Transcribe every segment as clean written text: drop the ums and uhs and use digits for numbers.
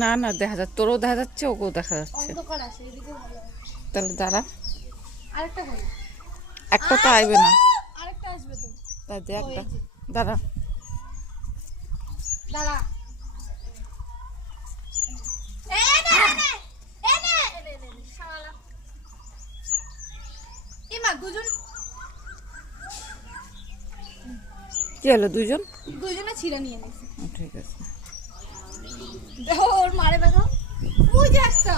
না না দেখা যাচ্ছে, তোরও দেখা যাচ্ছে, ওকেও দেখা যাচ্ছে। তাহলে দাঁড়া, একটা তো আইবে না, তাই দে একটা। দাঁড়া দাঁড়া দুজন কি হলো, দুজনে ছিঁড়ে নিয়ে নিয়েছে। ঠিক আছে, দেখো ওর মারে দেখো, ওই যে একটা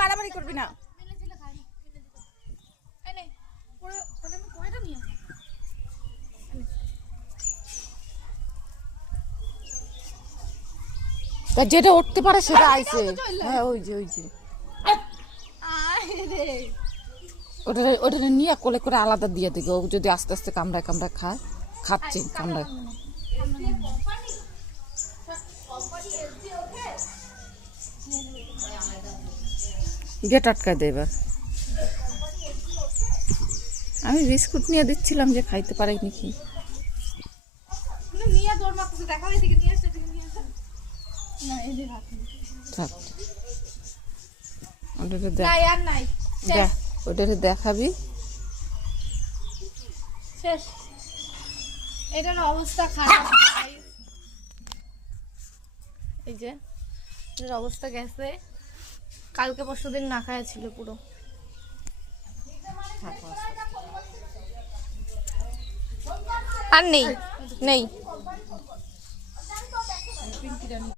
মারামারি করবি না। তা যেটা উঠতে পারে সেটা আইছে। হ্যাঁ ওই যে ওটা ওটা নিয়ে কোলে করে আলাদা দিয়ে দিকে, ও যদি আস্তে আস্তে কামড়ায় খায়, খাচ্ছে কামড়ায়। গেট আটকায় দে এবার। আমি বিস্কুট নিয়ে দিচ্ছিলাম যে খাইতে পারে নাকি। ওটারে দেখাবি। এটার অবস্থা খারাপ, এই যে এটার অবস্থা গেছে, কালকে পরশু দিন না খাওয়া ছিল পুরো। আর নেই